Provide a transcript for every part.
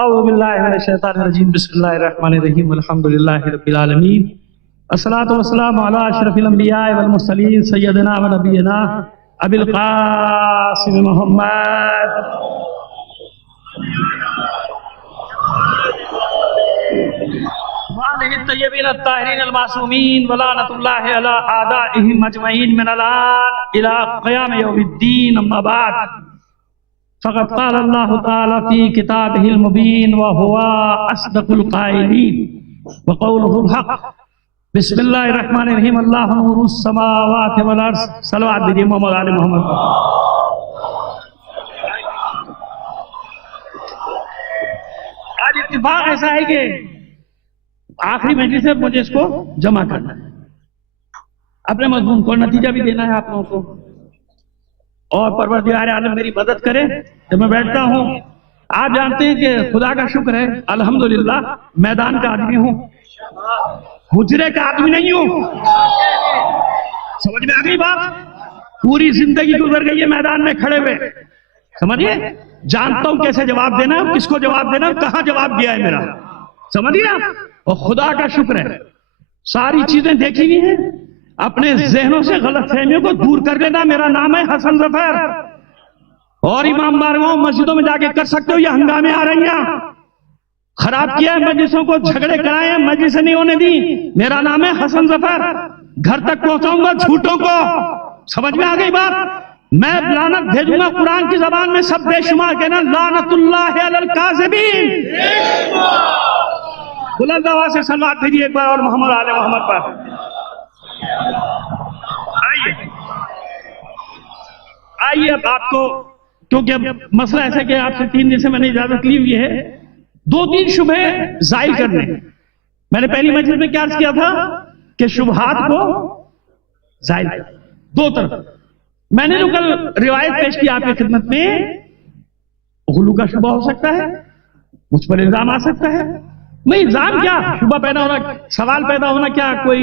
اعوذ باللہ من الشیطان الرجیم بسم اللہ الرحمن الرحیم الحمد للہ رب العالمین الصلاۃ والسلام علی اشرف الانبیاء والمرسلین سیدنا و نبینا ابی القاسم محمد وآلہ الطیبین الطاہرین المعصومین ولعنۃ اللہ علی اعدائہم اجمعین من الآن الی قیام یوم الدین اما بعد فقد قال اللہ تعالی فی کتابہ المبین وہو اصدق القائلین وقولہ الحق بسم اللہ الرحمن الرحیم اللہ نور السماوات والارض صلوات دیجئے محمد علی محمد. آج اتفاق ایسا ہے کہ آخری مجلس سے مجھے اس کو جمع کرنا ہے، اپنے مضمون کو نتیجہ بھی دینا ہے آپ لوگوں کو، اور پروردگار عالم میری مدد کرے جب میں بیٹھتا ہوں. آپ جانتے ہیں کہ خدا کا شکر ہے الحمدللہ میدان کا آدمی ہوں، حجرے کا آدمی نہیں ہوں. سمجھ میں آ گئی بات؟ پوری زندگی گزر گئی ہے میدان میں کھڑے ہوئے، سمجھیے جانتا ہوں کیسے جواب دینا ہے، کس کو جواب دینا ہے، کہاں جواب دیا ہے میرا، سمجھیے آپ. اور خدا کا شکر ہے ساری چیزیں دیکھی ہوئی ہیں، اپنے ذہنوں سے غلط فہمیوں کو دور کر لینا. میرا نام ہے حسن ظفر، اور امام بارگاہوں مسجدوں میں جا کے کر سکتے ہو، یہ ہنگامے آ رہی ہیں، خراب کیا ہے مجلسوں کو، جھگڑے کرائے ہیں، مجلسیں نہیں ہونے دی. میرا نام ہے حسن ظفر، گھر تک پہنچاؤں گا جھوٹوں کو. سمجھ میں آ گئی بات؟ میں لعنت بھیجوں گا قرآن کی زبان میں سب بے شمار کہنا لعنت اللہ علی الکاذبین. بلند آواز سے صلوات بھیجیے ایک بار اور محمد آل محمد پر. آئیے اب آپ کو، کیونکہ مسئلہ ایسا کہ آپ سے 3 دن سے میں نے اجازت لی ہوئی ہے 2-3 شبہ زائل کرنے. میں نے پہلی مجلس میں کیا عرض کیا تھا کہ شبہات کو زائل کر دو طرف. میں نے جو کل روایت پیش کی آپ کی خدمت میں، غلو کا شبہ ہو سکتا ہے، مجھ پر الزام آ سکتا ہے. نہیں الزام کیا، شبہ پیدا ہونا، سوال پیدا ہونا، کیا کوئی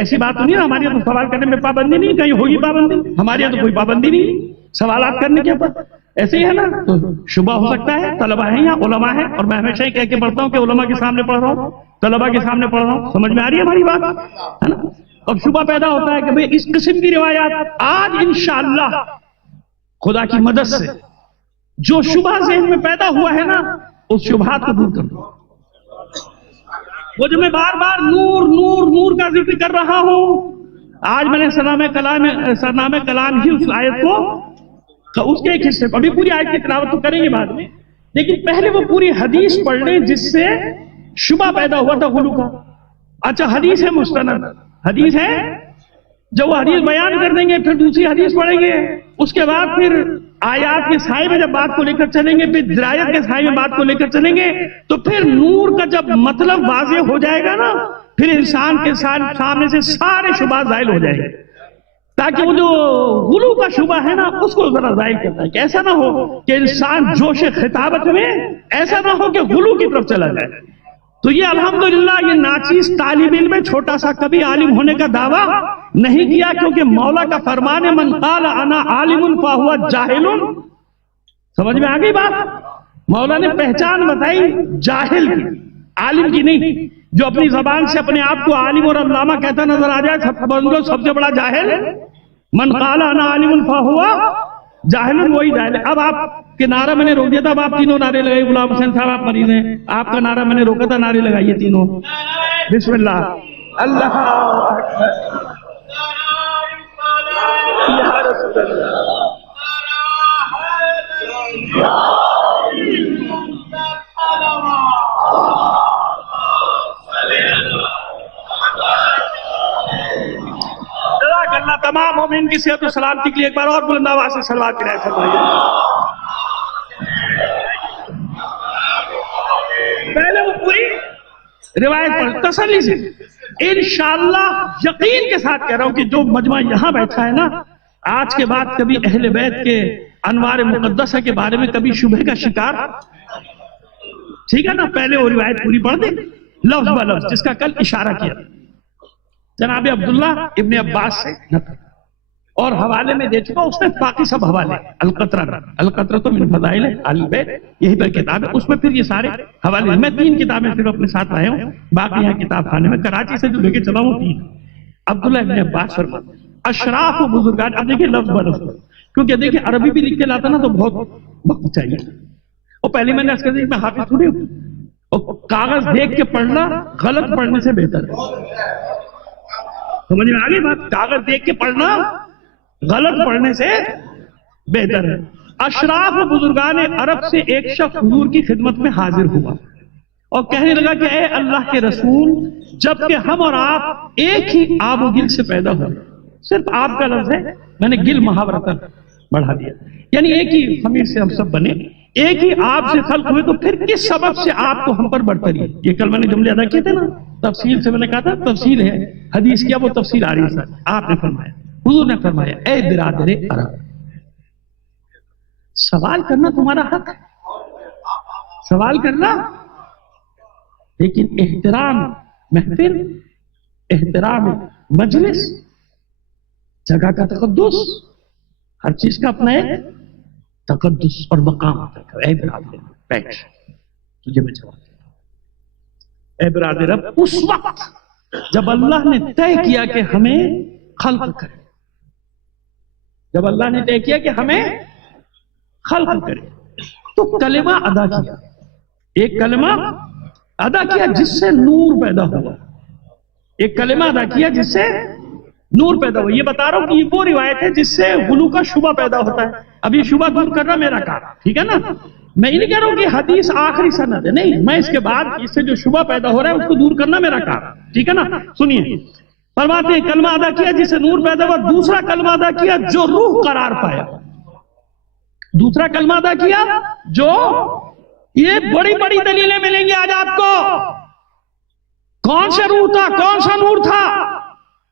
ایسی بات تو نہیں ہے؟ ہمارے یہاں تو سوال کرنے میں پابندی نہیں، کہیں ہوگی پابندی؟ ہمارے یہاں تو کوئی پابندی نہیں سوالات کرنے کے اوپر. ایسے ہی ہے نا، تو شبہ ہو سکتا ہے. طلبہ ہیں یا علماء ہیں، اور میں ہمیشہ ہی کہہ کے پڑھتا ہوں کہ علماء کے سامنے پڑھ رہا ہوں، طلبہ کے سامنے پڑھ رہا ہوں. سمجھ میں آ رہی ہے ہماری بات ہے نا؟ اب شبہ پیدا ہوتا ہے کہ بھئی اس قسم کی روایات آج انشاءاللہ خدا کی مدد سے جو شبہ ذہن میں پیدا ہوا ہے نا، اس شبہات کو دور کر دو. وہ جو میں بار بار نور نور نور کا ذکر کر رہا ہوں، آج میں نے سرنامہ کلام ہی اس آیت کو، اس کے ایک حصے، ابھی پوری آیت کی تلاوت تو کریں گے بعد میں، لیکن پہلے وہ پوری حدیث پڑھ لیں جس سے شبہ پیدا ہوا تھا غلو کا. اچھا حدیث ہے مستند، حدیث ہے، جب وہ حدیث بیان کر دیں گے پھر دوسری حدیث پڑھیں گے، اس کے بعد پھر آیات کے سائے میں جب بات کو لے کر چلیں گے، پھر درایت کے سائے میں بات کو لے کر چلیں گے، تو پھر نور کا جب مطلب واضح ہو جائے گا نا، پھر انسان کے سامنے سے سارے شبہات زائل ہو جائیں گے. تاکہ وہ جو غلو کا شبہ ہے نا اس کو ذرا زائل کرتا ہے، کہ ایسا نہ ہو کہ انسان جوش خطابت میں ایسا نہ ہو کہ غلو کی طرف چلا جائے. تو یہ الحمدللہ یہ ناچیز طالب علم میں چھوٹا سا کبھی عالم ہونے کا دعویٰ نہیں کیا، کیونکہ مولا کا فرمان ہے من قال انا عالم فہو جاہل. سمجھ میں آ گئی بات؟ مولا نے پہچان بتائی جاہل کی، عالم کی نہیں. جو اپنی زبان سے اپنے آپ کو عالم اور علامہ کہتا نظر آ جائے سب سے بڑا جاہل. من قال انا عالم فہو جاہل، وہی جاہل. اب آپ کے نعرہ میں نے روک دیا تھا، اب آپ تینوں نعرے لگائیے. غلام حسین صاحب آپ مریض ہیں، آپ کا نعرہ میں نے روکا تھا، نعرے لگائیے تینوں. بسم اللہ. اللہ اکبر یا رسول اللہ. اللہ تمام مومن کی صحت و سلامتی کے لیے ایک بار اور بلند آواز سے صلوات کی رائے فرمائیے. پہلے وہ پوری روایت پڑھ تسلی سے، انشاءاللہ یقین کے ساتھ کہہ رہا ہوں کہ جو مجمع یہاں بیٹھا ہے نا، آج کے بعد کبھی اہل بیت کے انوار مقدسہ کے بارے میں کبھی شبہ کا شکار، ٹھیک ہے نا؟ پہلے وہ روایت پوری پڑھ دیں لفظ بہ لفظ، جس کا کل اشارہ کیا جناب عبداللہ ابن عباس سے، اور حوالے میں دے چکا، اس میں باقی سب حوالے، القطرہ تو من فضائل اہل بیت، یہی پر کتاب ہے، اس میں پھر یہ سارے حوالے۔ میں 3 کتابیں صرف اپنے ساتھ لائے ہوں، باقی یہاں کتاب خانے میں کراچی سے جو لے کے چلا ہوں 3۔ عبداللہ ابن عباس فرماتے ہیں اشراف و بزرگان، اب دیکھیں لفظ برفظ، کیونکہ دیکھیں عربی بھی لکھ کے لاتا نا تو بہت وقت چاہیے، اور پہلے میں نے اس کے دیکھ میں حافظ تھوڑی ہوں، اور کاغذ دیکھ کے پڑھنا غلط پڑھنے سے بہتر ہے، سمجھ میں آگئی بات؟ کاغذ دیکھ کے پڑھنا غلط پڑھنے سے بہتر ہے۔ اشراف و بزرگان عرب سے ایک شخص حضور کی خدمت میں حاضر ہوا اور کہنے لگا کہ اے اللہ کے رسول، جبکہ ہم اور آپ ایک ہی آب و گل سے پیدا ہوئے، صرف آپ کا لفظ ہے، میں نے گل محاورتاً بڑھا دیا، یعنی ایک ہی خمیر سے ہم سب بنے، ایک ہی آپ سے خلق ہوئے، تو پھر کس سبب سے آپ کو ہم پر برتری ہے؟ یہ کل میں نے جملے ادا کیے تھے نا، تفصیل سے میں نے کہا تھا تفصیل ہے حدیث کیا، وہ تفصیل آ رہی ہے سر۔ آپ نے فرمایا، حضور نے فرمایا، اے برادر عرب، سوال کرنا تمہارا حق ہے، سوال کرنا، لیکن احترام محفل، احترام مجلس، جگہ کا تقدس، ہر چیز کا اپنا ایک تقدس اور مقام ہوتا ہے۔ اے برادر بیٹھ، تجھے میں جواب دیتا ہوں، اے برادر اب اس وقت جب اللہ نے طے کیا کہ ہمیں خلق کرے، جب اللہ نے طے کیا کہ ہمیں خلق کرے، تو کلمہ ادا کیا، ایک کلمہ ادا کیا جس سے نور پیدا ہوا، ایک کلمہ ادا کیا جس سے نور پیدا ہوا۔ یہ بتا رہا ہوں کہ یہ وہ روایت ہے جس سے غلو کا شبہ پیدا ہوتا ہے، اب یہ شبہ دور کرنا میرا کام، ٹھیک ہے نا؟ میں یہ نہیں کہہ رہا ہوں کہ حدیث آخری سند ہے، نہیں، میں اس کے بعد اس سے جو شبہ پیدا ہو رہا ہے اس کو دور کرنا میرا کام، ٹھیک ہے نا؟ سنیے، فرماتے ہیں کلمہ ادا کیا جس سے نور پیدا ہوا، دوسرا کلمہ ادا کیا جو روح قرار پایا، دوسرا کلمہ ادا کیا جو، یہ بڑی بڑی دلیلیں ملیں گی آج آپ کو، کون سے روح تھا، کون سا نور تھا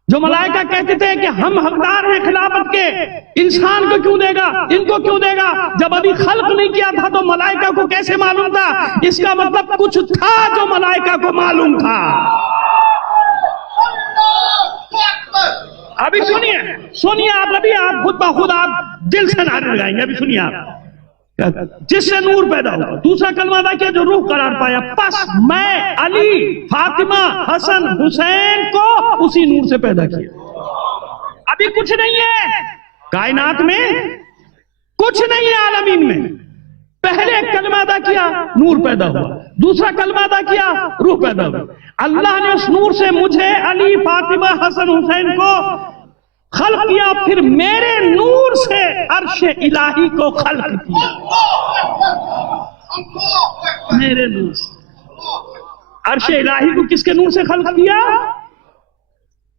جو ملائکہ کہتے تھے کہ ہم حقدار ہیں خلافت کے، انسان کو کیوں دے گا، ان کو کیوں دے گا، جب ابھی خلق نہیں کیا تھا تو ملائکہ کو کیسے معلوم تھا؟ اس کا مطلب کچھ تھا جو ملائکہ کو معلوم تھا۔ ابھی سنیے آپ، ابھی آپ خود بخود آپ دل سے نعرے لگائیں گے، ابھی سنیے آپ، جس سے نور پیدا ہوا، دوسرا کلمہ ادا کیا جو روح قرار پایا، پس میں علی، فاطمہ، حسن، حسین کو اسی نور سے پیدا کیا۔ ابھی کچھ نہیں ہے کائنات میں، کچھ نہیں ہے عالمین میں، پہلے کلمہ ادا کیا نور پیدا ہوا، دوسرا کلمہ ادا کیا روح پیدا ہوا۔ اللہ نے اس نور سے مجھے، علی، فاطمہ، حسن، حسین کو خلق کیا، پھر میرے نور سے عرش الہی کو خلق کیا، میرے نور سے عرش الہی کو کس کے نور سے خلق کیا؟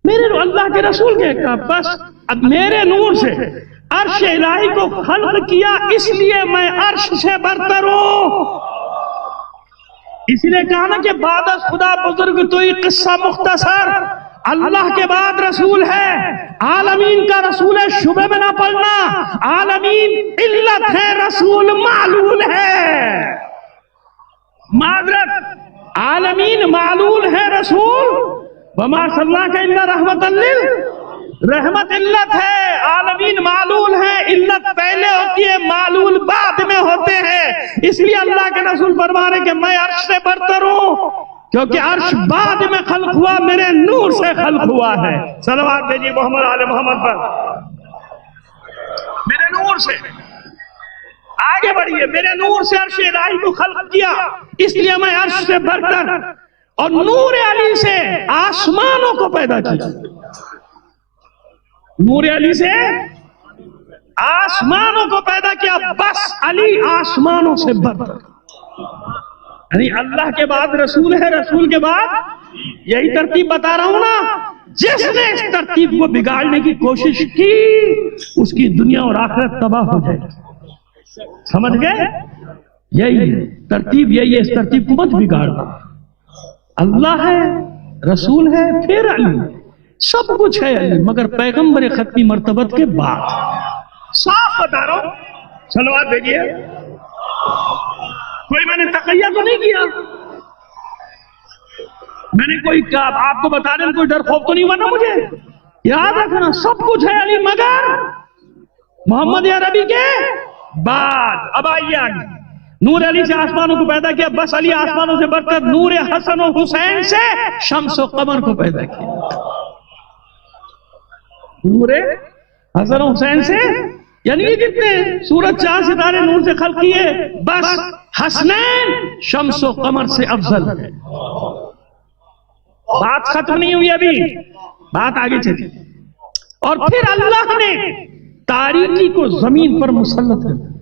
میرے نور، اللہ کے رسول کے کہا، بس اب میرے نور سے عرش الہی کو خلق کیا، اس لیے میں عرش سے برتر ہوں۔ اسی لیے کہا نا کہ بعد از خدا بزرگ تو یہ قصہ مختصر، اللہ کے بعد رسول ہے، عالمین کا رسول ہے، شبہ میں نہ پڑنا، عالمین علت ہے، رسول معلول ہے، معذرت، عالمین معلول ہے، رسول وما ارسلناک الا رحمت رحمت علت ہے، عالمین معلول ہے، علت پہلے ہوتی ہے، معلول بعد میں ہوتے ہیں، اس لیے اللہ کے رسول فرما رہے کہ میں عرش سے برتر ہوں، کیونکہ عرش بعد میں خلق ہوا، میرے نور سے خلق ہوا ہے۔ صلوات بھیجیے محمد آل محمد پر، میرے نور سے، آگے بڑھیے، میرے نور سے عرش الہی کو خلق کیا، اس لیے میں عرش سے برتر، اور نور علی سے آسمانوں کو پیدا کیا، نور علی سے آسمانوں کو پیدا کیا، بس علی آسمانوں سے برتر، یعنی اللہ کے بعد رسول ہے، رسول کے بعد، یہی ترتیب بتا رہا ہوں نا، جس نے اس ترتیب کو بگاڑنے کی کوشش کی اس کی دنیا اور آخرت تباہ ہو جائے گی، سمجھ گئے؟ یہی ہے ترتیب، یہی ہے، اس ترتیب کو مت بگاڑنا، اللہ ہے، رسول ہے، پھر علی، سب کچھ ہے علی، مگر پیغمبر ختمی مرتبت کے بعد، صاف بتا رہا ہوں، صلوات بھیجیے، کوئی میں نے تقیہ تو نہیں کیا، میں نے کوئی آپ کو بتا دیں کوئی ڈر خوف تو نہیں ہوا نا مجھے یاد رکھنا سب کچھ ہے علی مگر محمد عربی کے بعد. اب آئیے آگے. نور علی سے آسمانوں کو پیدا کیا، بس علی آسمانوں سے بڑھ کر نور حسن و حسین سے شمس و قمر کو پیدا کیا. نور حسن و حسین سے، یعنی یہ جتنے سورج چاند ستارے نور سے خلق کیے، بس حسنین شمس و قمر سے افضل ہے. بات ختم نہیں ہوئی ابھی، بات آگے چلی. اور پھر اللہ نے تاریکی کو زمین پر مسلط کر دیا.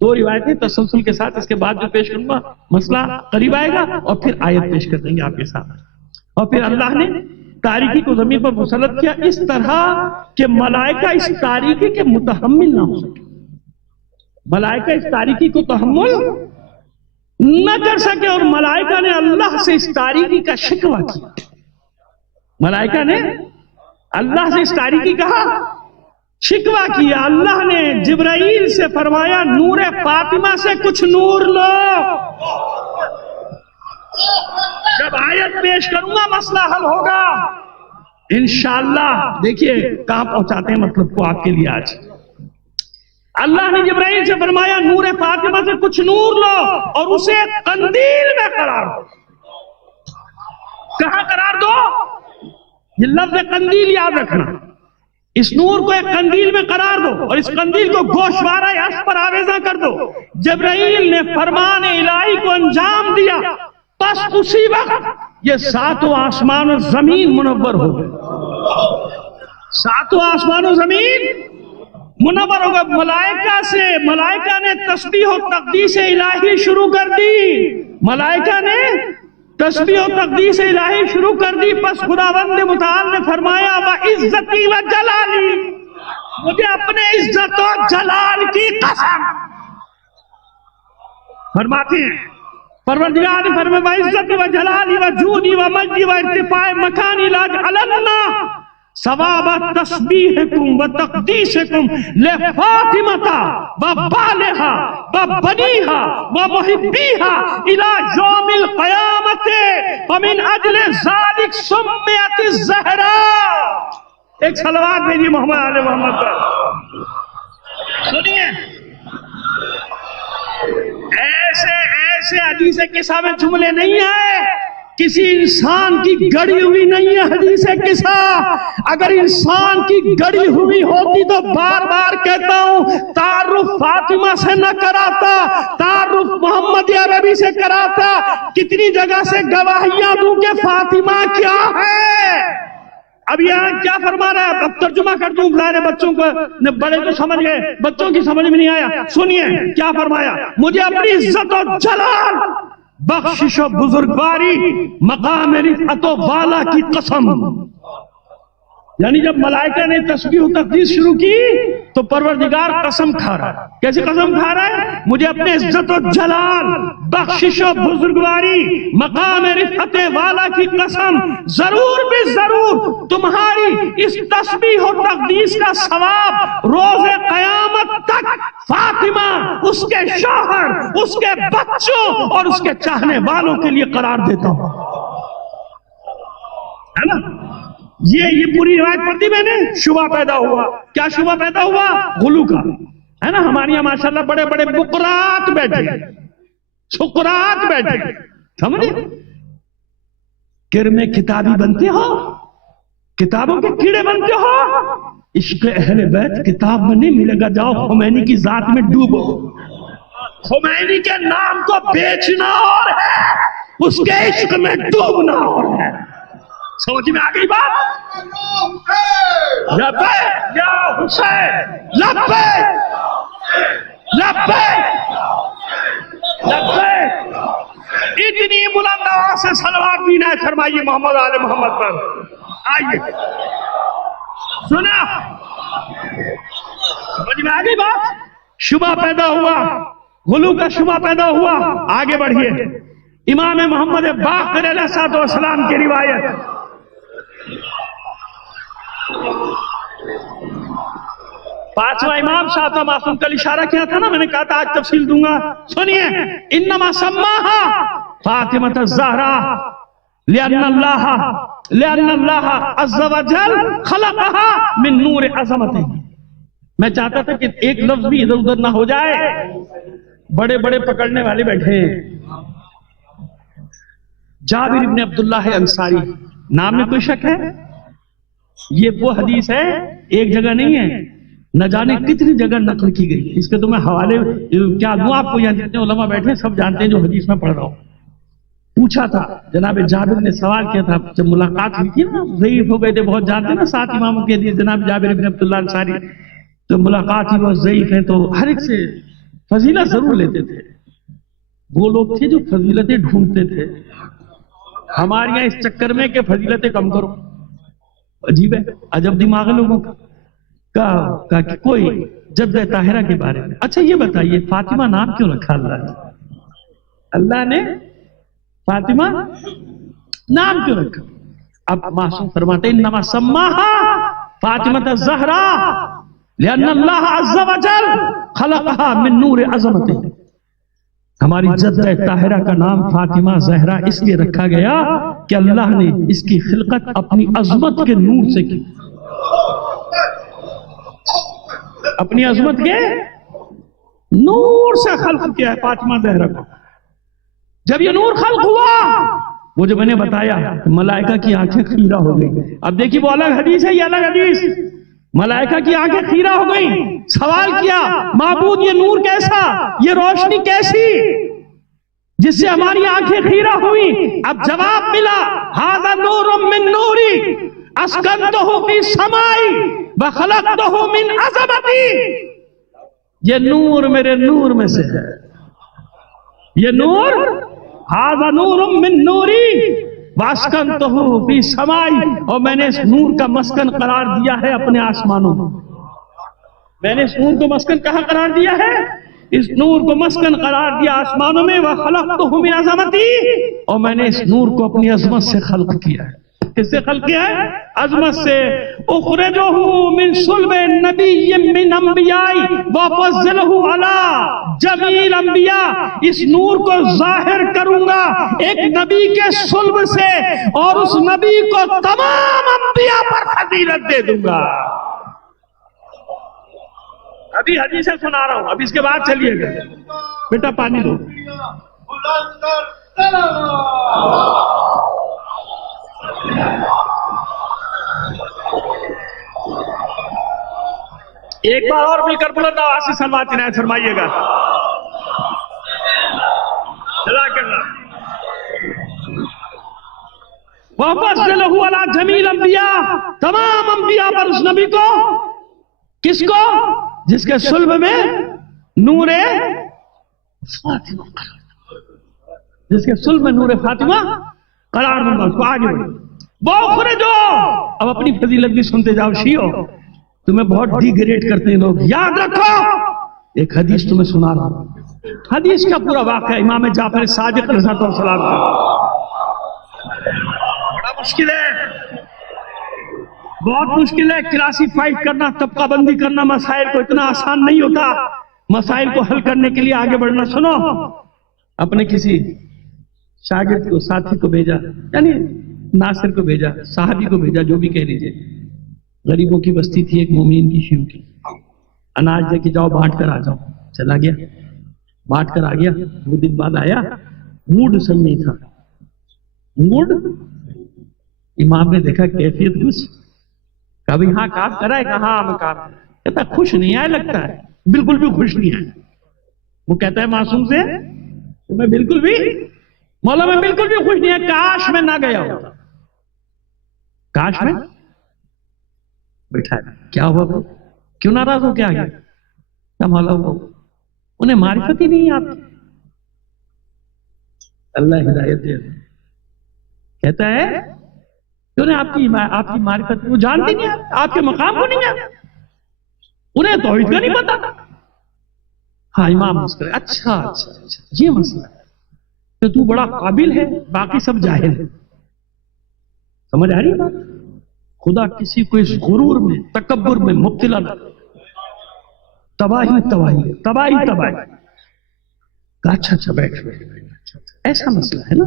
دو روایتیں تسلسل کے ساتھ اس کے بعد جو پیش کروں گا مسئلہ قریب آئے گا، اور پھر آیت پیش کر دیں گے آپ کے ساتھ. اور پھر اللہ نے تاریکی کو زمین پر مسلط کیا اس طرح کہ ملائکہ اس تاریکی کے متحمل نہ ہو سکے. ملائکہ اس تاریکی کو تحمل نہ کر سکے، اور ملائکہ نے اللہ سے اس تاریکی کا شکوہ کیا. ملائکہ نے اللہ سے اس تاریکی کا شکوہ کیا. اللہ نے جبرائیل سے فرمایا نور فاطمہ سے کچھ نور لو. جب آیت پیش کروں گا مسئلہ حل ہوگا انشاءاللہ. دیکھیے کہاں پہنچاتے ہیں مطلب کو آپ کے لیے آج. اللہ نے جبرائیل سے فرمایا نور فاطمہ سے کچھ نور لو اور اسے قندیل میں قرار دو. کہاں قرار دو؟ یہ لفظ قندیل یاد رکھنا. اس نور کو ایک قندیل میں قرار دو اور اس قندیل کو گوشوارہ اس پر آویزاں کر دو. جبرائیل نے فرمان الہی کو انجام دیا، بس اسی وقت یہ ساتوں آسمان و زمین منور ہو گئے. ساتوں آسمان و زمین منور ہو گئے. ملائکہ نے تسبیح و تقدیس الہی شروع کر دی. ملائکہ نے تسبیح و تقدیس الہی شروع کر دی. پس خداوند متعال نے فرمایا وَعِزَّتِي وَجَلَالِي، مجھے اپنے عزت و جلال کی قسم. فرماتے ہیں پروردگار نے فرمایا وَعِزَّتِي وَجَلَالِي وَجُودِي وَمَجْدِي وَارْتِفَاعِ مَكَانِي لَأَجْعَلَنَّ ثواب تسبیحکم و تقدیسکم لفاطمہ وبالہا وبنیہا ومحبیہا الى یوم القیامت ومن اجل ذالک سمیت الزہراء. ایک صلوات بھیجیے محمد علیہ محمد پر. سنیے ایسے حدیث قصہ میں جملے نہیں آئے. کسی انسان کی گڑی ہوئی نہیں ہے حدیث قصہ. اگر انسان کی گڑی ہوئی ہوتی تو بار بار کہتا ہوں تعارف فاطمہ سے نہ کراتا، تعارف محمد عربی سے کراتا. کتنی جگہ سے گواہیاں دوں کہ فاطمہ کیا ہے. اب یہاں کیا فرما رہا ہے؟ اب ترجمہ کر دوں. ظاہر بچوں کو بڑے تو سمجھ گئے، بچوں کی سمجھ میں نہیں آیا. سنیے کیا فرمایا. مجھے اپنی عزت و جلال، بخشش و بزرگواری، مقام رفعت و بالا کی قسم. یعنی جب ملائکہ نے تسبیح و تقدیس شروع کی تو پروردگار قسم کھا رہا ہے. کیسے قسم کھا رہا ہے؟ مجھے اپنے عزت و جلال، بخشش و بزرگواری، مقام رفعت والا کی قسم، ضرور بھی ضرور تمہاری اس تسبیح و تقدیس کا ثواب روز قیامت تک فاطمہ، اس کے شوہر، اس کے بچوں اور اس کے چاہنے والوں کے لیے قرار دیتا ہوں. ہے نا؟ یہ پوری روایت پڑھ دی میں نے. شبہ پیدا ہوا. کیا شبہ پیدا ہوا؟ غلو کا. ہے نا؟ ہمارے یہاں ماشاءاللہ بڑے بڑے بقرات بیٹھے، سقرات بیٹھے، سمجھے؟ کرم کتابی بنتے ہو، کتابوں کے کیڑے بنتے ہو. عشق اہل بیت کتاب میں نہیں ملے گا. جاؤ خمینی کی ذات میں ڈوبو. خمینی کے نام کو بیچنا اور ہے، اس کے عشق میں ڈوبنا اور ہے. سمجھ میں آ گئی بات؟ لبیک یا حسین، لبیک لبیک لبیک. اتنی بلند آواز سے صلوات بھی نہ فرمائیے محمد آل محمد پر. آئیے سنا، سمجھ میں آ گئی بات؟ شبہ پیدا ہوا، غلو کا شبہ پیدا ہوا. آگے بڑھیے. امام محمد باقر علیہ السلام کی روایت. پانچواں امام ساتواں معصوم. کل اشارہ کیا تھا نا، میں نے کہا تھا آج تفصیل دوں گا. سنیے انما سماہا فاطمہ الزہرا لأن اللہ عز وجل خلقها من نور عظمتہ. میں چاہتا تھا کہ ایک لفظ بھی ادھر ادھر نہ ہو جائے. بڑے بڑے پکڑنے والے بیٹھے ہیں. جابر ابن عبداللہ انصاری نام میں کوئی شک ہے؟ یہ وہ حدیث ہے، ایک جگہ نہیں ہے، نہ جانے کتنی جگہ نقل کی گئی. اس کے تو میں حوالے کیا دوں آپ کو، یہاں جتنے علماء بیٹھے سب جانتے ہیں جو حدیث میں پڑھ رہا ہوں. پوچھا تھا جناب جابر نے، سوال کیا تھا جب ملاقات ہوئی تھی نا، ضعیف ہو گئے تھے بہت، جانتے ہیں نا 7 اماموں کے حدیث. جناب جابر ابن عبداللہ انصاری جب ملاقات ہوئی بہت ضعیف ہیں، تو ہر ایک سے فضیلت ضرور لیتے تھے. وہ لوگ تھے جو فضیلتیں ڈھونڈتے تھے. ہمارے یہاں اس چکر میں کہ فضیلتیں کم کرو، عجیب ہے، عجب دماغ ہے لوگوں کا کہ کوئی جدہ طاہرہ کے بارے میں. اچھا یہ بتائیے فاطمہ نام کیوں رکھا اللہ نے؟ اللہ نے فاطمہ نام کیوں رکھا؟ اب معصوم فرماتے ہیں انما سماها فاطمہ الزہرا لأن اللہ عز وجل خلقها من نور عظمتہ. ہماری جدہ طاہرہ کا نام فاطمہ زہرا اس لیے رکھا گیا کہ اللہ نے اس کی خلقت اپنی عظمت کے نور سے کی. اپنی عظمت کے نور سے خلق کیا ہے فاطمہ زہرا کو. جب یہ نور خلق ہوا، وہ جو میں نے بتایا ملائکہ کی آنکھیں خیرہ ہو گئی. اب دیکھیے وہ الگ حدیث ہے، یہ الگ حدیث. ملائکہ کی آنکھیں خیرہ ہو گئی. سوال کیا معبود یہ نور کیسا، یہ روشنی کیسی جس سے ہماری آنکھیں خیرہ ہوئی؟ اب جواب ملا ھذا نور من نوری اسکنتہ فی السماء وخلقتہ من عظمتی. یہ نور میرے نور میں سے ہے. یہ نور ھذا نور من نوری واسکنتہ فی السماء، اور میں نے اس نور کا مسکن قرار دیا ہے اپنے آسمانوں میں. میں نے اس نور کو مسکن کہاں قرار دیا ہے؟ اس نور کو مسکن قرار دیا آسمانوں میں. وخلقتہ من عظمتی، اور میں نے اس نور کو اپنی عظمت سے خلق کیا ہے. کس سے خلق کیا ہے؟ عظمت سے. اخرجہ من صلب نبی من انبیاء وافضلہ علی جمیع الانبیاء. اس نور کو ظاہر کروں گا ایک نبی کے صلب سے، اور اس نبی کو تمام انبیاء پر فضیلت دے دوں گا. ابھی حدیثیں سنا رہا ہوں، اب اس کے بعد چلیے گا. بیٹا پانی دو. ایک بار اور مل کر بلند آواز سے صلوات عنایت فرمائیے گا. جزاک اللہ. وَفَضَّلَهُ عَلَى جَمِيعِ الْأَنْبِيَاءِ، تمام انبیاء پر اس نبی کو. کس کو؟ جس کے صلب میں نور فاطمہ، جس کے صلب میں نور فاطمہ قرار دوں گا. اس کو آگے بڑھو. جو اب اپنی فضیلت بھی سنتے جاؤ. شیعو تمہیں بہت ڈی گریڈ کرتے ہیں لوگ. یاد رکھو ایک حدیث تمہیں سنا رہا ہوں. حدیث کا پورا واقعہ امام جعفر صادق علیہ السلام کا. بڑا مشکل ہے، بہت مشکل ہے. کلاسیفائڈ کرنا، طبقہ بندی کرنا مسائل کو اتنا آسان نہیں ہوتا. مسائل کو حل کرنے کے لیے آگے بڑھنا. سنو، اپنے کسی شاگرد کو، ساتھی کو بھیجا، یعنی ناصر کو بھیجا، صحابی کو بھیجا، جو بھی کہہ لیجئے. غریبوں کی بستی تھی ایک مومنین کی، شیعوں کی. اناج دے کے جاؤ، بانٹ کر آ جاؤ. چلا گیا، بانٹ کر آ گیا. 2 دن بعد آیا، موڈ صحیح نہیں تھا. موڈ، امام نے دیکھا کیفیت کچھ، کہا بھئی ہاں کام کرا ہے؟ کہاں میں کام. کہتا خوش نہیں آئے لگتا ہے. بالکل بھی خوش نہیں آئے. وہ کہتا ہے معصوم سے میں بالکل بھی، مولا میں بالکل بھی خوش نہیں ہے. کاش میں نہ گیا ہوتا، کاش میں. بیٹھا کیا ہوا؟ کیوں ناراض ہو؟ کیا گیا؟ کیا مولا ہوا؟ انہیں معرفت ہی نہیں. آپ اللہ ہدایت دے. کہتا ہے کیوں نہیں آپ کی معرفت، وہ جانتے نہیں آپ کے مقام کو نہیں جانتے، انہیں توحید کا نہیں پتا. ہاں امام مسکرائے. اچھا یہ مسئلہ ہے کہ تو بڑا قابل ہے، باقی سب جاہل ہے. سمجھ آ رہی ہے بات؟ خدا کسی کو اس غرور میں، تکبر میں مبتلا نہ. تباہی تباہی تباہی تباہی. اچھا بیٹھ، ایسا مسئلہ ہے نا.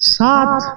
7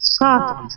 7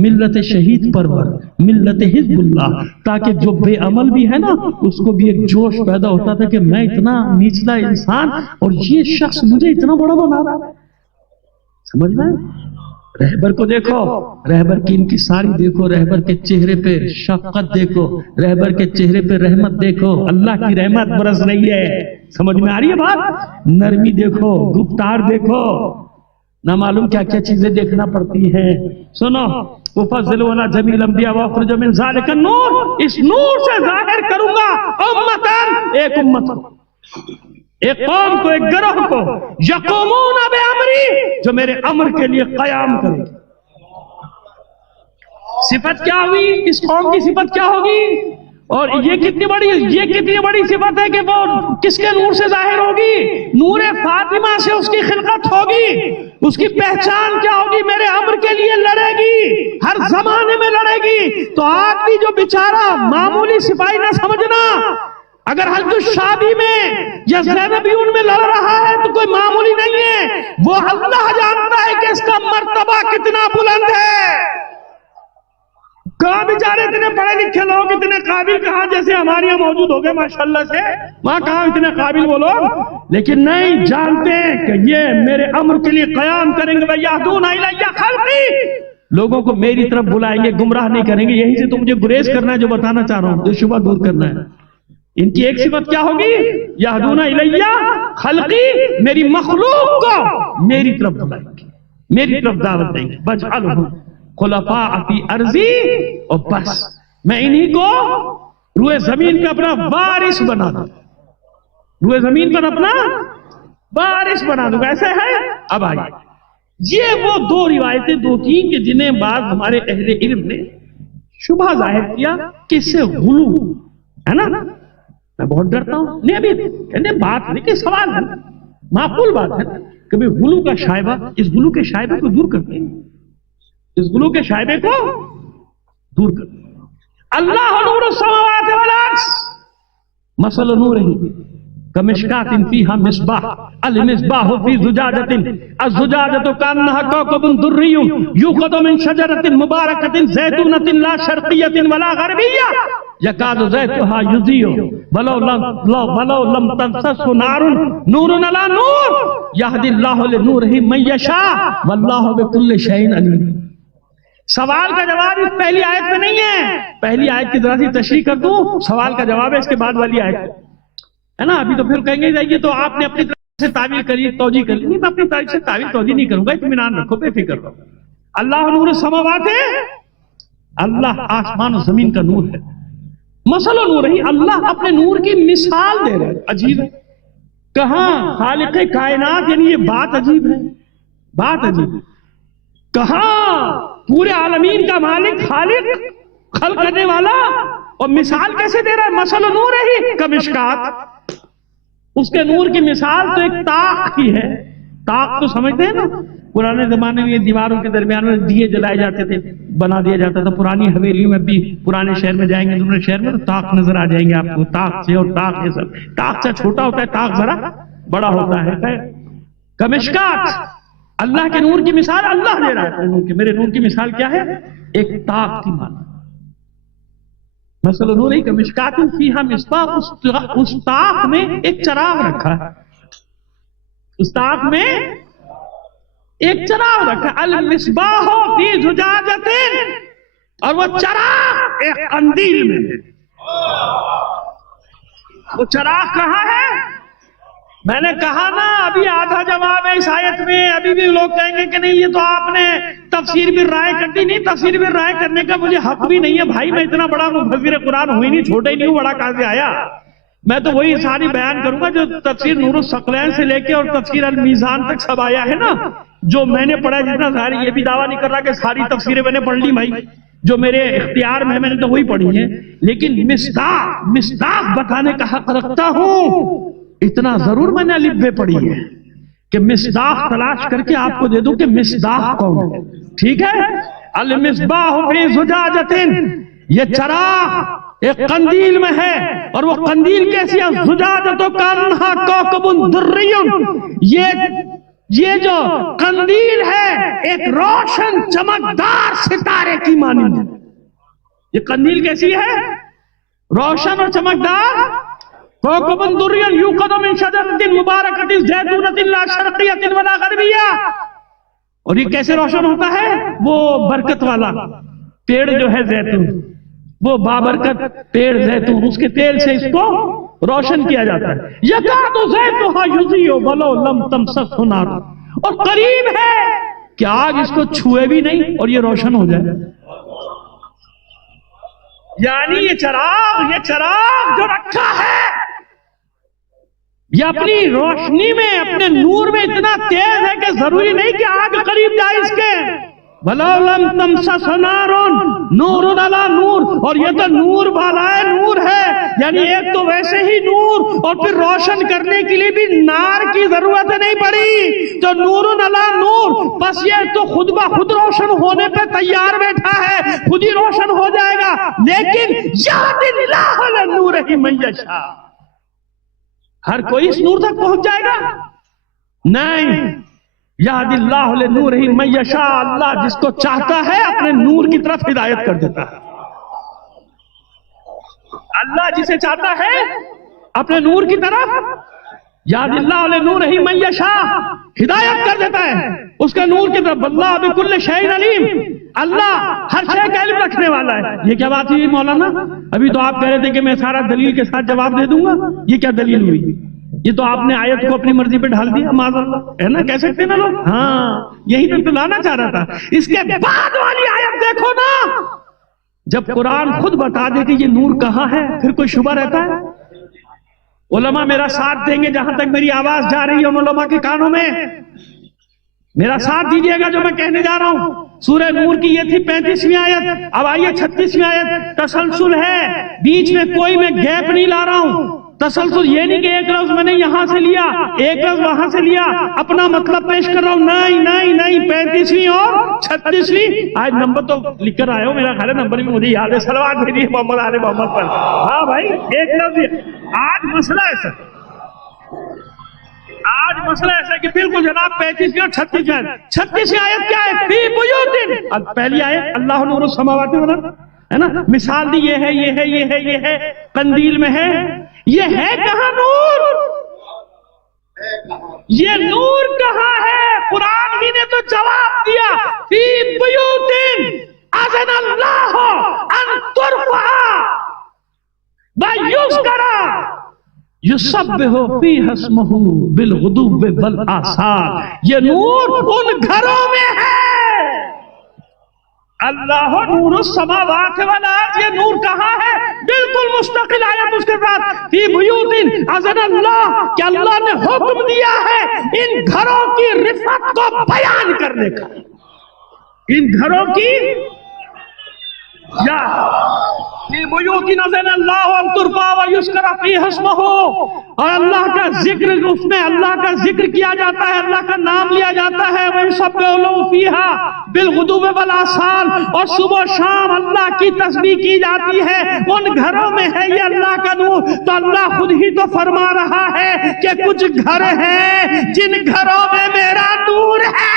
ملت شہید پرور، ملت حزب اللہ، تاکہ جو بے عمل بھی ہے نا اس کو بھی ایک جوش پیدا ہوتا تھا کہ میں اتنا نچلا انسان اور یہ شخص مجھے اتنا بڑا بنا رہا ہے. سمجھ میں؟ رہبر کو دیکھو، رہبر کی ان کی ساری دیکھو، رہبر کے چہرے پہ شفقت دیکھو، رہبر کے چہرے پہ رحمت دیکھو، اللہ کی رحمت برس رہی ہے. سمجھ میں آ رہی ہے بات؟ نرمی دیکھو، گفتار دیکھو، نہ معلوم کیا کیا چیزیں دیکھنا پڑتی ہیں. سنو، وَفَضِّلُ عَلَىٰ جَمِيعِ الْأَنْبِيَاءِ وَأَخْرُجُ مِنْ ذَلِكَ النُّورِ، اس نور سے ظاہر کروں گا امتاً، ایک امت کو، ایک قوم کو، ایک گروہ کو، یقومون بِأَمْرِی، جو میرے امر کے لیے قیام کرے. صفت کیا ہوئی؟ اس قوم کی صفت کیا ہوگی؟ اور یہ کتنی بڑی صفت ہے کہ وہ کس کے نور سے ظاہر ہوگی؟ نور فاطمہ سے اس کی خلقت ہوگی. اس کی پہچان کیا ہوگی؟ میرے امر کے لیے لڑے گی، ہر زمانے میں لڑے گی. تو آج بھی جو بیچارہ معمولی سپاہی نہ سمجھنا، اگر حلق الشعبی میں یا زینبیون میں لڑ رہا ہے تو کوئی معمولی نہیں ہے. وہ اللہ جانتا ہے کہ اس کا مرتبہ کتنا بلند ہے. کہاں بیچارے اتنے پڑھے لکھے لوگ، اتنے قابل، کہاں جیسے ہمارے یہاں موجود ہو گئے ماشاءاللہ سے، وہاں کہاں اتنے قابل وہ لوگ، لیکن نہیں جانتے کہ یہ میرے امر کے لیے قیام کریں گے. وَيَهْدُونَ إِلَيَّ خَلْقِي، لوگوں کو میری طرف بلائیں گے، گمراہ نہیں کریں گے. یہی سے تو مجھے گریز کرنا ہے، جو بتانا چاہ رہا ہوں، جو شبہ دور کرنا ہے. ان کی ایک صفت کیا ہوگی؟ یہدون الیہ خلقی، میری مخلوق کو میری طرف بلائیں گے، میری طرف دعوت دیں گے. بجعلہم خلفاء فی ارضی، اور بس میں انہی کو روئے زمین پہ اپنا وارث بنا دوں، روئے زمین پر اپنا وارث بنا دوں. ایسے ہے؟ اب آئیے، یہ وہ دو روایتیں دو تین کہ جنہیں بعد ہمارے اہل علم نے شبہ ظاہر کیا کہ اس سے غلو ہے نا. میں بہت ڈرتا ہوں، نہیں ابھی کہنے بات نہیں کہ سوال ہے، معقول بات ہے. کبھی غلو کا شائبہ، اس غلو کے شائبے کو دور کرتے ہیں، اس غلو کے شائبے کو دور کرتے ہیں. اللہ نور السماوات والارض مثل نورہ کمشکات فیہا مصباح، المصباح فی زجاجۃ، الزجاجۃ کانہا کوکب دری یوقد من شجرۃ مبارکۃ زیتونۃ لا شرقیۃ ولا غربیہ یکاد زیتها یضیء ولو لم تمسسہ نار نور علی نور یہدی اللہ لنورہ من یشاء واللہ بکل شیء علیم. سوال کا جواب اس پہلی آیت میں نہیں ہے. پہلی آیت کی ذرا سی تشریح کر دوں، سوال کا جواب ہے اس کے بعد والی آیت ہے نا. ابھی تو پھر کہیں گے جائیے تو آپ نے اپنی طرف سے تعبیر کری، توجیہ کر لی. نہیں، میں اپنی طرف سے تعبیر توجیہ نہیں کروں گا، اطمینان رکھو، بے فکر رہو. اللہ نور السماوات ہے، اللہ آسمان و زمین کا نور ہے. مثل نور ہی، اللہ اپنے نور کی مثال دے رہا ہے. عجیب ہے، کہاں خالق کائنات، یعنی یہ بات عجیب ہے، بات عجیب ہے. کہاں پورے عالمین کا مالک، خالق، خلق کرنے والا، اور مثال کیسے دے رہا ہے؟ مثل نور ہی کمشکات، اس کے نور کی مثال تو ایک طاق کی ہے. طاق تو سمجھتے ہیں نا، پرانے زمانے میں دیواروں کے درمیان میں دیے جلائے جاتے تھے، بنا دیا جاتا تھا. پرانی حویلیوں میں بھی، پرانے شہر میں جائیں گے، دوسرے شہر میں تو طاق نظر آ جائیں گے آپ کو. طاق سے، اور طاق یہ سب، طاق سے چھوٹا ہوتا ہے، طاق ذرا بڑا ہوتا ہے. کمشکات، اللہ کے نور کی مثال اللہ دے رہا ہے. نور کی، میرے نور کی مثال کیا ہے؟ ایک طاق کی مانا. مثل نور ہی کمشکات فیہا مصباح، اس طاق میں ایک چراغ رکھا ہے، اس طاق میں ایک چراغ رکھا. المصباح فی زجاجۃ، اور وہ چراغ ایک قندیل میں ہے. وہ چراغ کہاں ہے؟ میں نے کہا نا ابھی آدھا جواب ہے اس آیت میں. ابھی بھی لوگ کہیں گے کہ نہیں یہ تو آپ نے تفسیر بھی رائے کر دی. نہیں، تفسیر بھی رائے کرنے کا مجھے حق بھی نہیں ہے بھائی. میں اتنا بڑا مفسر قرآن ہوئی نہیں، چھوٹا ہی نہیں ہوں، بڑا کہاں سے آیا. میں تو وہی ساری بیان کروں گا جو تفسیر نور الثقلین سے لے کے اور تفسیر المیزان تک سب آیا ہے نا، جو میں نے پڑھا. جتنا ساری، یہ بھی دعویٰ نہیں کر رہا کہ ساری تفسیریں میں نے پڑھ لی بھائی، جو میرے اختیار میں نے تو وہی پڑھی ہیں. لیکن مصداق بتانے کا حق رکھتا ہوں. اتنا ضرور میں نے الف بے پڑھی ہے کہ مصداق تلاش کر کے آپ کو دے دوں کہ مصداق کون ہے. ٹھیک ہے؟ المصباح فی زجاجۃ، یہ چراغ ایک قندیل میں ہے، اور وہ قندیل کیسی ہے؟ زجاجۃ کانہا کوکب دری، یہ یہ جو قندیل ہے ایک روشن چمکدار ستارے کی مانند ہے. یہ قندیل کیسی ہے؟ روشن اور چمکدار. کوكب دري يوقد من شجرة مباركة زيتونة لا شرقية ولا غربية. اور یہ کیسے روشن ہوتا ہے؟ وہ برکت والا پیڑ جو ہے زیتون، وہ بابرکت پیڑ زیتون، اس کے تیل سے اس کو روشن کیا جاتا ہے. یکاد زیتها یضیء ولو لم تمسسه نار. اور قریب ہے کہ آگ اس کو چھوئے بھی نہیں اور یہ روشن ہو جائے. یعنی یہ چراغ جو رکھا ہے یہ اپنی روشنی میں، اپنے نور میں اتنا تیز ہے کہ ضروری نہیں کہ آگ قریب جائے اس کے. وَلَوْ لَمْ تَمْسَسْهُ نَارٌ نُورٌ عَلَى نُور. اور یہ تو نور بالائے نور ہے، یعنی ایک تو ویسے ہی نور اور پھر روشن کرنے کے لیے بھی نار کی ضرورت نہیں پڑی. تو نورٌ عَلَى نور، بس یہ تو خود بخود روشن ہونے پہ تیار بیٹھا ہے، خود ہی روشن ہو جائے گا. لیکن یَهْدِي اللَّهُ لِنُورِهِ مَن یَشَاءُ. ہر کوئی اس نور تک پہنچ جائے گا؟ نہیں. یہدی اللہ لنورہ من یشاء. اللہ جس کو چاہتا ہے اپنے نور کی طرف ہدایت کر دیتا ہے. اللہ جسے چاہتا ہے اپنے نور کی طرف، یہدی اللہ لنورہ من یشاء، ہدایت کر دیتا ہے اس کا نور کی طرف. اللہ بکل شیء علیم. اللہ ہر شے کا علم رکھنے والا ہے. یہ کیا بات ہوئی مولانا؟ ابھی تو آپ کہہ رہے تھے کہ میں سارا دلیل کے ساتھ جواب دے دوں گا. یہ کیا دلیل ہوئی؟ یہ تو آپ نے آیت کو اپنی مرضی پہ ڈھال دیا. معاذ اللہ، ہے نا؟ کہہ سکتے نا لوگ. ہاں، یہی تو لانا چاہ رہا تھا. اس کے بعد والی آیت دیکھو نا، جب قرآن خود بتا دے کہ یہ نور کہاں ہے، پھر کوئی شبہ رہتا ہے؟ علماء میرا ساتھ دیں گے جہاں تک میری آواز جا رہی ہے ان علماء کے کانوں میں. میرا ساتھ دیجئے گا جو میں کہنے جا رہا ہوں. سورہ نور کی یہ تھی 35ویں آیت. اب آئیے 36ویں آیت. تسلسل ہے، بیچ میں کوئی میں گیپ نہیں لا رہا ہوں. تسلسل یہ نہیں کہ ایک لفظ میں نے یہاں سے لیا، ایک لفظ وہاں سے لیا، اپنا مطلب پیش کر رہا ہوں. نہیں 35ویں اور 36ویں آج نمبر تو لکھ کر آئے ہو. میرا خیال ہے نمبر بھی مجھے یاد ہے. صلوات بھیجیے محمد آل محمد پر. ہاں بھائی، ایک لفظ. آج مسئلہ ایسا کہ بالکل جناب 35ویں اور 36ویں آیت کیا ہے؟ فی بیوت. پہلی آیت اللہ نور السماوات والارض ہے نا، مثال دی یہ ہے قندیل میں ہے. یہ ہے کہاں نور؟ یہ نور کہاں ہے؟ قرآن ہی نے تو جواب دیا. فی بیوت اذن اللہ ان ترفع ویذکر یسبح فیہا اسمہ بالغدو والآصال. یہ نور ان گھروں میں ہے. اللہ نور السماوات والارض. یہ نور کہاں ہے؟ بالکل مستقل آیت اس کے ساتھ. فی بیوت اذن اللہ، کہ اللہ نے حکم دیا ہے ان گھروں کی رفعت کو بیان کرنے کا. ان گھروں کی یا فی بیوت اذن اللہ ان ترفع ویذکر فیہا اسمہ. اور اللہ کا ذکر، اس میں اللہ کا ذکر کیا جاتا ہے، اللہ کا نام لیا جاتا ہے. وَيُسَبِّحُ لَهُ فِيهَا بِالْغُدُوِّ وَالْآصَالِ. اور صبح و شام اللہ کی تسبیح کی جاتی ہے. ان گھروں میں ہے یہ اللہ کا نور. تو اللہ خود ہی تو فرما رہا ہے کہ کچھ گھر ہیں جن گھروں میں میرا نور ہے.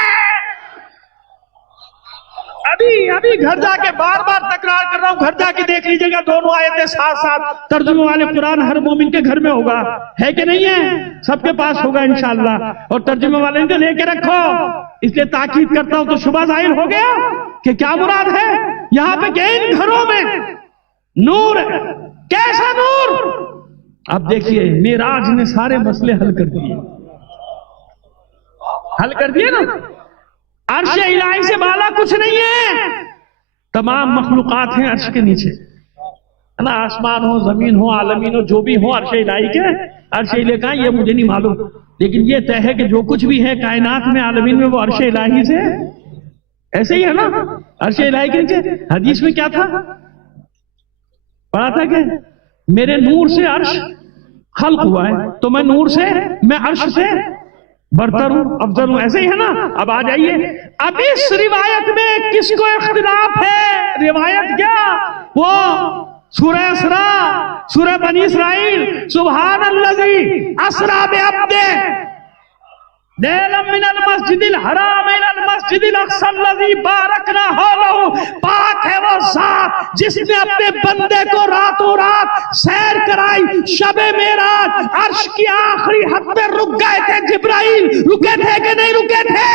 ابھی گھر جا کے بار بار تکرار کر رہا ہوں، گھر جا کے دیکھ لیجئے گا دونوں آیتیں ساتھ ساتھ. ترجمے والے قرآن ہر مومن کے گھر میں ہوگا، ہے کہ نہیں ہے؟ سب کے پاس ہوگا انشاءاللہ. اور ترجمے والے کو لے کے رکھو. اس لیے تاکید کرتا ہوں تو شبہ ظاہر ہو گیا کہ کیا مراد ہے یہاں پہ کہ ان گھروں میں نور ہے. کیسا نور؟ اب دیکھیے معراج نے سارے مسئلے حل کر دیے نا. عرش الہی سے بالا کچھ نہیں ہے. تمام مخلوقات ہیں عرش کے نیچے، ہے نا. آسمان ہو، زمین ہو، عالمین ہو، جو بھی ہو عرش الہی کے. عرش الہی کا یہ مجھے نہیں معلوم، لیکن یہ طے ہے کہ جو کچھ بھی ہے کائنات میں، عالمین میں، وہ عرش الہی سے ایسے ہی ہے نا. عرش الہی کے نیچے. حدیث میں کیا تھا؟ پڑھا تھا کہ میرے نور سے عرش خلق ہوا ہے، تو میں نور سے، میں عرش سے برتر ہوں، افضل ہوں. ایسے ہی ہے نا. اب آ جائیے، اب اس روایت میں کس کو اختلاف ہے؟ روایت کیا؟ وہ سورہ اسراء، سورہ بنی اسرائیل. سبحان الذی اسریٰ بعبدہ. ليلا من المسجد الحرام الى المسجد الاقصى الذي باركنا حوله. پاک ہے وہ ذات جس نے اپنے بندے کو راتوں رات سیر کرائی. شب معراج عرش کی آخری حد پہ رک گئے تھے جبرائیل. رکے تھے کہ نہیں رکے تھے؟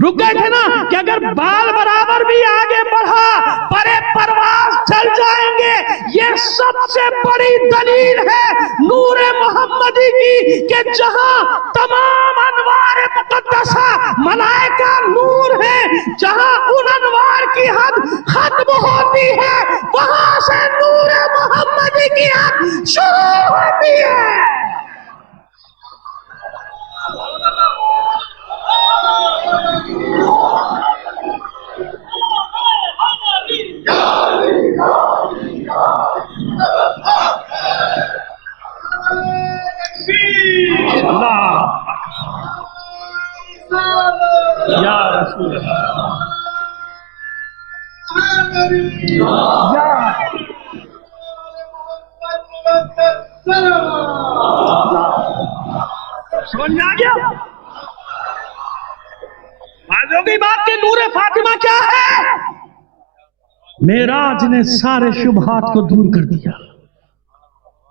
رکے تھے نا. کہ اگر بال برابر بھی آگے بڑھا پرے پرواز چل جائیں گے. یہ سب سے بڑی دلیل ہے نور محمدی کی کہ جہاں تمام انوار مقدسہ ملائکہ نور ہے، جہاں ان انوار کی حد ختم ہوتی ہے وہاں سے نور محمدی کی حد شروع ہوتی ہے. یا رسول سمجھ میں آ گیا؟ آج ہوگی بات کہ نور فاطمہ کیا ہے؟ معراج نے سارے شبہات کو دور کر دیا.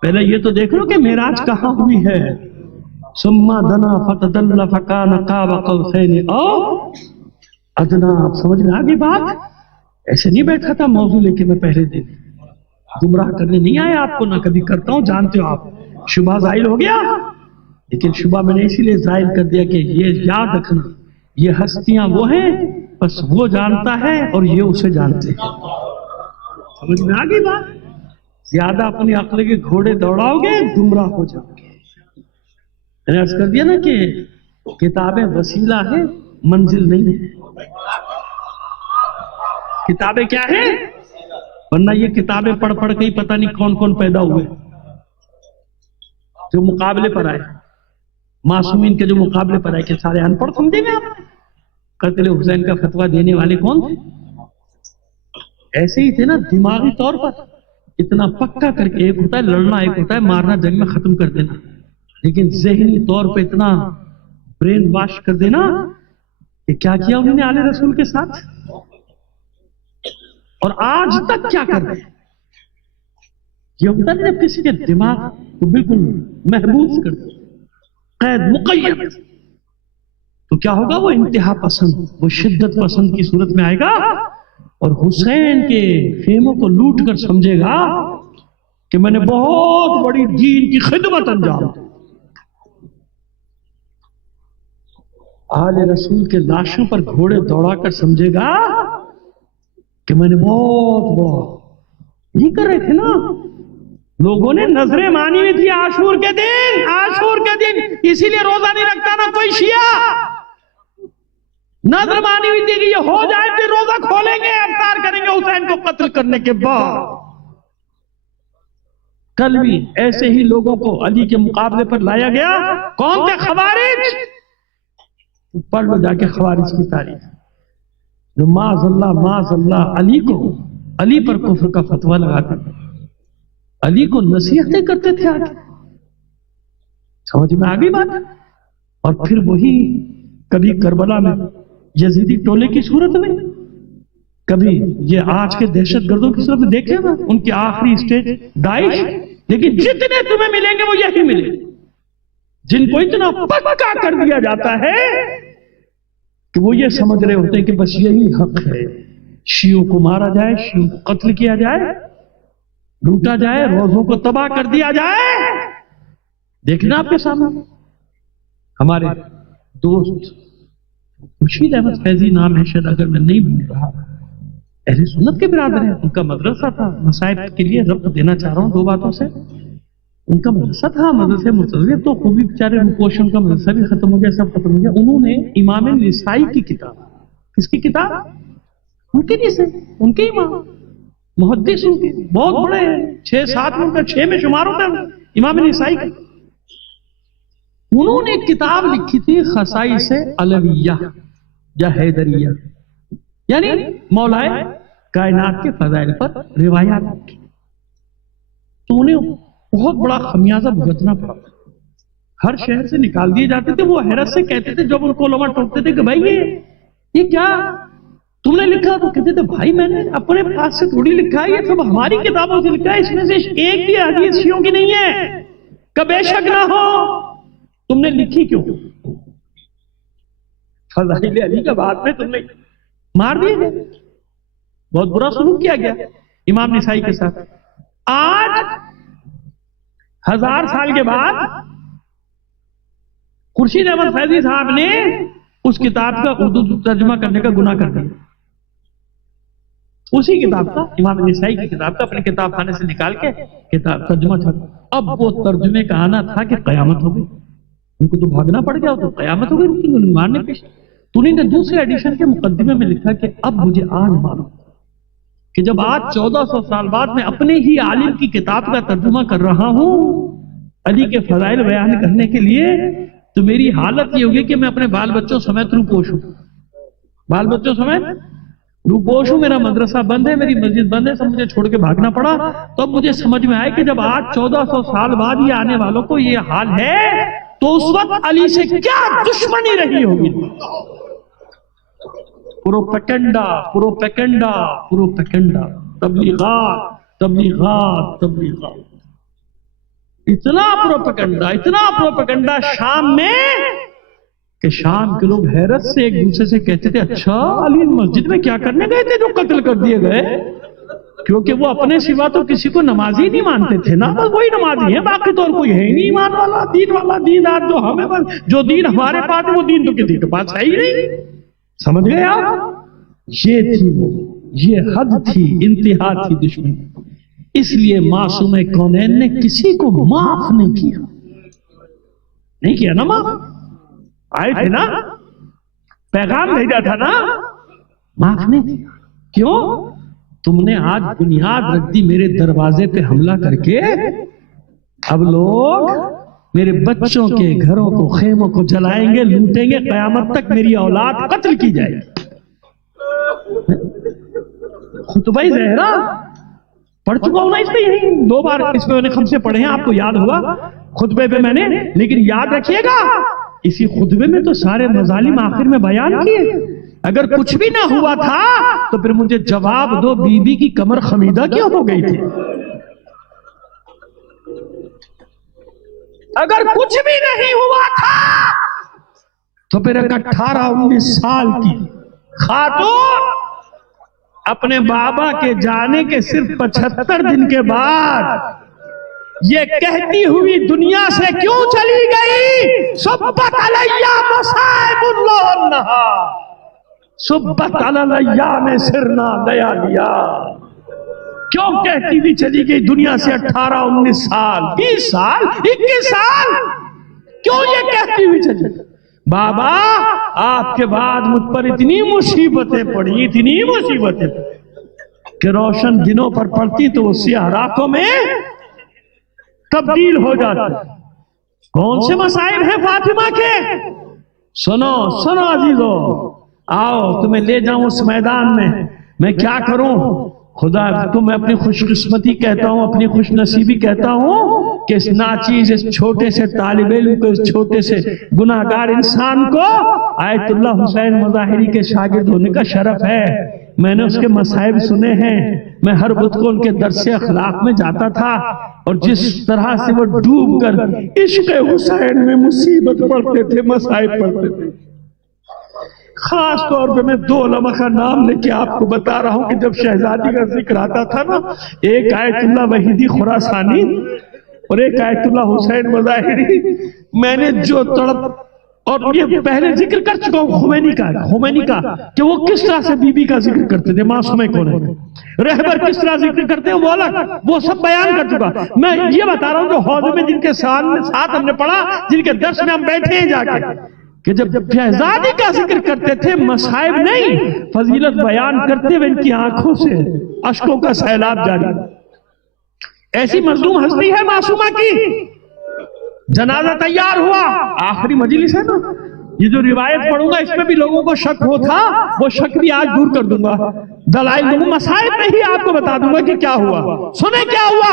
پہلے یہ تو دیکھ لو کہ معراج کہاں ہوئی ہے. ثم دنا فتدل فکان قاب قوسین او ادنا. آپ سمجھ میں آگئی بات؟ ایسے نہیں بیٹھا تھا موضوع لے کے میں پہلے دن. گمراہ کرنے نہیں آیا آپ کو، نہ کبھی کرتا ہوں، جانتے ہو آپ. شبہ ظاہر ہو گیا، لیکن شبہ میں نے اسی لیے ظاہر کر دیا کہ یہ یاد رکھنا یہ ہستیاں وہ ہیں، بس وہ جانتا ہے اور یہ اسے جانتے ہیں. سمجھ میں آگئی بات؟ زیادہ اپنی عقل کے گھوڑے دوڑاؤ گے گمراہ ہو جاؤ گے. میں نے عرض کر دیا نا کہ کتابیں وسیلہ ہے، منزل نہیں ہے. کتابیں کیا ہے؟ ورنہ یہ کتابیں پڑھ پڑھ کے ہی پتہ نہیں کون کون پیدا ہوئے جو مقابلے پر آئے. معصومین کے جو مقابلے پر آئے کہ سارے ان پڑھ سمجھے گے آپ؟ قتل حسین کا فتویٰ دینے والے کون تھے؟ ایسے ہی تھے نا دماغی طور پر اتنا پکا کر کے. ایک ہوتا ہے لڑنا، ایک ہوتا ہے مارنا، جنگ میں ختم کر دینا، لیکن ذہنی طور پہ اتنا برین واش کر دینا کہ کیا کیا انہوں نے آل رسول کے ساتھ اور آج تک کیا کر رہے ہیں. یہ ہوتا ہے جب کسی کے دماغ کو بالکل محبوس کر دے، قید مقید، تو کیا ہوگا؟ وہ انتہا پسند، وہ شدت پسند کی صورت میں آئے گا اور حسین کے خیموں کو لوٹ کر سمجھے گا کہ میں نے بہت بڑی دین کی خدمت انجام دی. آل رسول کے لاشوں پر گھوڑے دوڑا کر سمجھے گا کہ میں نے بہت بڑا یہ کر رہے تھے نا. لوگوں نے نظریں مانی ہوئی تھی عاشور کے دن، عاشور کے دن اسی لیے روزہ نہیں رکھتا نا کوئی شیعہ. نظر مانی ہوئی تھی کہ یہ ہو جائے پھر روزہ کھولیں گے، افطار کریں گے حسین کو قتل کرنے کے بعد. کل بھی ایسے ہی لوگوں کو علی کے مقابلے پر لایا گیا. کون تھے؟ خوارج. پڑھ لو جا کے خوارج کی تاریخ، جو معاذ اللہ علی پر کفر کا فتویٰ لگاتے تھے، علی کو نصیحتیں کرتے تھے. آگے سمجھ میں آگئی بات؟ اور پھر وہی کبھی کربلا میں یزیدی ٹولے کی صورت میں، کبھی یہ آج کے دہشت گردوں کی صورت میں. دیکھیں نا ان کی آخری سٹیج داعش. لیکن جتنے تمہیں ملیں گے وہ یہی ملیں گے جن کو اتنا پکا کر دیا جاتا ہے کہ وہ یہ سمجھ رہے ہوتے ہیں کہ بس یہی حق ہے، شیعوں کو مارا جائے، شیعوں کو قتل کیا جائے، لوٹا جائے، روزوں کو تباہ کر دیا جائے. دیکھنا آپ کے سامنے ہمارے دوست خورشید احمد فیضی نام ہے شاید، اگر میں نہیں بھول رہا، اہل سنت کے برادر ہیں. ان کا مدرسہ تھا، مسائب کے لیے ربط دینا چاہ رہا ہوں دو باتوں سے. ان کا مدرسہ تھا، مدرسے مرتضی، تو خوبی بیچارے کوشن کا مدرسہ بھی ختم ہو گیا، سب ختم ہو گیا. انہوں نے امام نسائی کی کتاب، کس کی کتاب؟ ان کے لیے سے ان کے امام محدث، ان کے بہت بڑے ہیں، 6-7 میں ان کا 6 میں شمار ہوتا ہے امام نسائی کی. انہوں نے ایک کتاب لکھی تھی خصائص علویہ یا حیدریہ، یعنی مولائے کائنات کے فضائل پر روایات کی. تو انہیں بہت بڑا خمیازہ بھگتنا پڑا. ہر شہر سے نکال دیے جاتے تھے. وہ حیرت سے کہتے تھے جب ان کو علماء ٹوکتے تھے کہ بھائی یہ کیا تم نے لکھا؟ تو کہتے تھے بھائی میں نے اپنے پاس سے تھوڑی لکھا ہے، یہ سب ہماری کتابوں سے لکھا ہے، اس میں سے ایک بھی حدیث شیعوں کی نہیں ہے کہ بے شک نہ ہو. تم نے لکھی کیوں؟ فضائل علی کے بعد میں تم نے مار دیے گئے، بہت برا سلوک کیا گیا امام نسائی کے ساتھ. آج 1000 سال کے بعد خورشید احمد فیضی صاحب نے اس کتاب کا اردو ترجمہ کرنے کا گناہ کر دیا. اسی کتاب کا، امام نسائی کی کتاب کا، اپنے کتاب خانے سے نکال کے کتاب ترجمہ تھا. اب وہ ترجمے کا آنا تھا کہ قیامت ہو گئی، ان کو تو بھاگنا پڑ گیا، تو قیامت ہو گئی، ان کو مارنے پیش. تو انہیں نے دوسرے ایڈیشن کے مقدمے میں لکھا کہ اب مجھے آج معلوم کہ جب آج 1400 سال بعد میں اپنے ہی عالم کی کتاب کا ترجمہ کر رہا ہوں علی کے فضائل بیان کرنے کے لیے، تو میری حالت یہ ہوگی کہ میں اپنے بال بچوں سمیت روپوش ہوں، بال بچوں سمیت روپوش ہوں. میرا مدرسہ بند ہے، میری مسجد بند ہے، سب مجھے چھوڑ کے بھاگنا پڑا. تو اب مجھے سمجھ میں آئے کہ جب آج 1400 سال بعد یہ آنے والوں کو یہ حال ہے تو اس وقت علی سے کیا دشمنی رہی ہوگی. پروپیگنڈا پروپیگنڈا پروپیگنڈا، تبلیغات تبلیغات تبلیغات، اتنا پروپیگنڈا شام میں کہ شام کے لوگ حیرت سے ایک دوسرے سے کہتے تھے اچھا علی مسجد میں کیا کرنے گئے تھے جو قتل کر دیے گئے؟ کیونکہ وہ اپنے سوا تو کسی کو نمازی نہیں مانتے تھے نا، بس وہی نمازی ہے، باقی تو اور کوئی ہے ہی نہیں ایمان والا دیندار جو ہمیں بس جو دین ہمارے پاس ہے وہ دین تو کسی کے پاس ہے ہی نہیں. سمجھ گئے آپ؟ یہ تھی وہ، یہ حد تھی، انتہا تھی دشمنی. اس لیے معصوم کونین نے کسی کو معاف نہیں کیا نا. معاف آئے تھے نا، پیغام بھیجا تھا نا، معاف نہیں کیا. کیوں؟ تم نے آج بنیاد رکھ دی میرے دروازے پہ حملہ کر کے. اب لوگ میرے بچوں کے گھروں کو، خیموں کو جلائیں گے، لوٹیں گے، قیامت تک میری اولاد قتل کی جائے گی. خطبہ زہرا پڑھ چکا ہوں نا، اس پہ یہی 2 بار اس پہ میں نے خمسے پڑھے ہیں، آپ کو یاد ہوگا خطبے پہ میں نے. لیکن یاد رکھیے گا اسی خطبے میں تو سارے مظالم آخر میں بیان کیے. اگر کچھ بھی نہ ہوا تھا تو پھر مجھے جواب دو، بی بی کی کمر خمیدہ کیوں ہو گئی تھی؟ اگر کچھ بھی نہیں ہوا تھا تو پھر 18-19 سال کی خاتون اپنے بابا کے جانے کے صرف 75 دن کے بعد یہ کہتی ہوئی دنیا سے کیوں چلی گئی؟ سبت علیہ مصائب اللہ والنہار، سبت علی الایام سرنا لیالیا. کیوں کہتی ہوئی چلی گئی دنیا سے 18-19 سال 20 سال 21 سال؟ کیوں یہ کہتی ہوئی چلی گئی؟ بابا آپ کے بعد مجھ پر اتنی مصیبتیں پڑی، اتنی مصیبتیں کہ روشن دنوں پر پڑتی تو وہ سیاہ راتوں میں تبدیل ہو جاتی. کون سے مصائب ہیں فاطمہ کے؟ سنو سنو عزیزو، آؤ تمہیں لے جاؤں اس میدان میں کیا کروں؟ خدا تو میں اپنی خوش قسمتی کہتا ہوں، اپنی خوش نصیبی کہتا ہوں کہ اس ناچیز، اس چھوٹے سے طالب علم کو، اس چھوٹے سے گناہگار انسان کو آیت اللہ حسین مظاہری کے شاگرد ہونے کا شرف ہے. میں نے اس کے مصائب سنے ہیں، میں ہر بدھ کو ان کے درس اخلاق میں جاتا تھا، اور جس طرح سے وہ ڈوب کر عشق حسین میں مصیبت پڑھتے تھے، مصائب پڑھتے تھے. خاص طور پہ میں 2 علماء کا نام لے کے آپ کو بتا رہا ہوں کہ جب شہزادی کا ذکر آتا تھا نا، ایک آیت اللہ وحیدی خراسانی اور ایک آیت اللہ حسین مظاہری، میں نے جو تڑپ، اور یہ پہلے ذکر کر چکا ہوں خمینی کا کہ وہ کس طرح سے بی بی کا ذکر کرتے تھے، معصومے کون ہے، رہبر کس طرح ذکر کرتے ہیں وہ الگ، وہ سب بیان کر چکا. میں یہ بتا رہا ہوں جو حوض میں جن کے ساتھ ہم نے پڑھا، جن کے درس میں ہم بیٹھے ہیں جا کے، کہ جب شہزادی کا ذکر کرتے تھے مصائب نہیں، فضیلت بیان کرتے ہوئے ان کی آنکھوں سے اشکوں کا سیلاب جاری. ایسی مظلوم ہستی ہے معصومہ کی. جنازہ تیار ہوا، آخری مجلس ہے نا، یہ جو روایت پڑھوں گا اس میں بھی لوگوں کو شک ہو تھا، وہ شک بھی آج دور کر دوں گا. دلائل دوں گا، مصائب نہیں آپ کو بتا دوں گا کہ کیا ہوا. سنیں کیا ہوا.